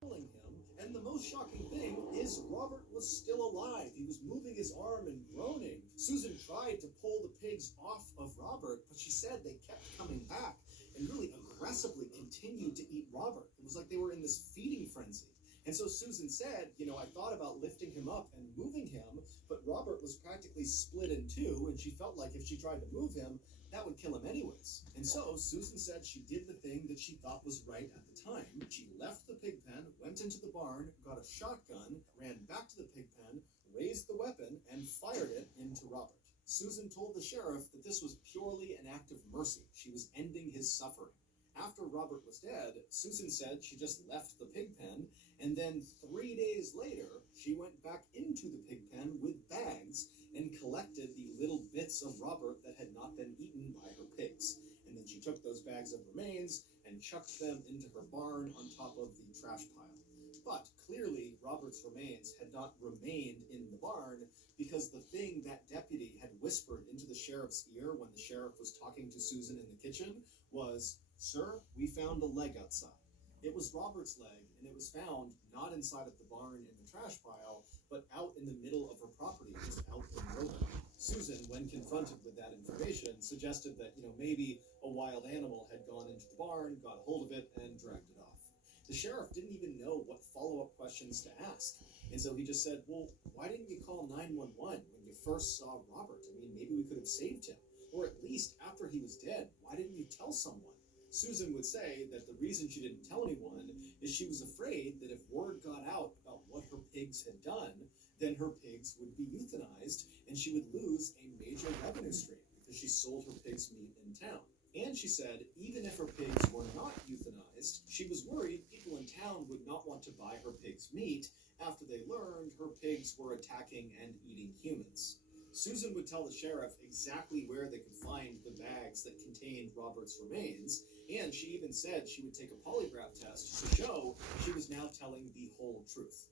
Him, and the most shocking thing is Robert was still alive. He was moving his arm and groaning. Susan tried to pull the pigs off of Robert, but she said they kept coming back and really aggressively continued to eat Robert. It was like they were in this feeding frenzy. And so Susan said, I thought about lifting him up and moving him, but Robert was practically split in two, and she felt like if she tried to move him, that would kill him anyways. And so Susan said she did the thing that she thought was right at the time. She left the pig pen, went into the barn, got a shotgun, ran back to the pig pen, raised the weapon, and fired it into Robert. Susan told the sheriff that this was purely an act of mercy. She was ending his suffering. After Robert was dead, Susan said she just left the pig pen, and then 3 days later, she went back into the pig pen with bags and collected the little bits of Robert that had not been eaten by her pigs. And then she took those bags of remains and chucked them into her barn on top of the trash pile. But clearly, Robert's remains had not remained in the barn because the thing that deputy had whispered into the sheriff's ear when the sheriff was talking to Susan in the kitchen was, "Sir, we found a leg outside." It was Robert's leg, and it was found not inside of the barn in the trash pile, but out in the middle of her property, just out in the road. Susan, when confronted with that information, suggested that, maybe a wild animal had gone into the barn, got a hold of it, and dragged it off. The sheriff didn't even know what follow-up questions to ask, and so he just said, "Well, why didn't you call 911 when you first saw Robert? I mean, maybe we could have saved him. Or at least after he was dead, why didn't you tell someone?" Susan would say that the reason she didn't tell anyone is she was afraid that if word got out about what her pigs had done, then her pigs would be euthanized and she would lose a major revenue stream because she sold her pigs' meat in town. And she said even if her pigs were not euthanized, she was worried people in town would not want to buy her pigs' meat after they learned her pigs were attacking and eating humans. Susan would tell the sheriff exactly where they could find the bags that contained Robert's remains, and she even said she would take a polygraph test to show she was now telling the whole truth.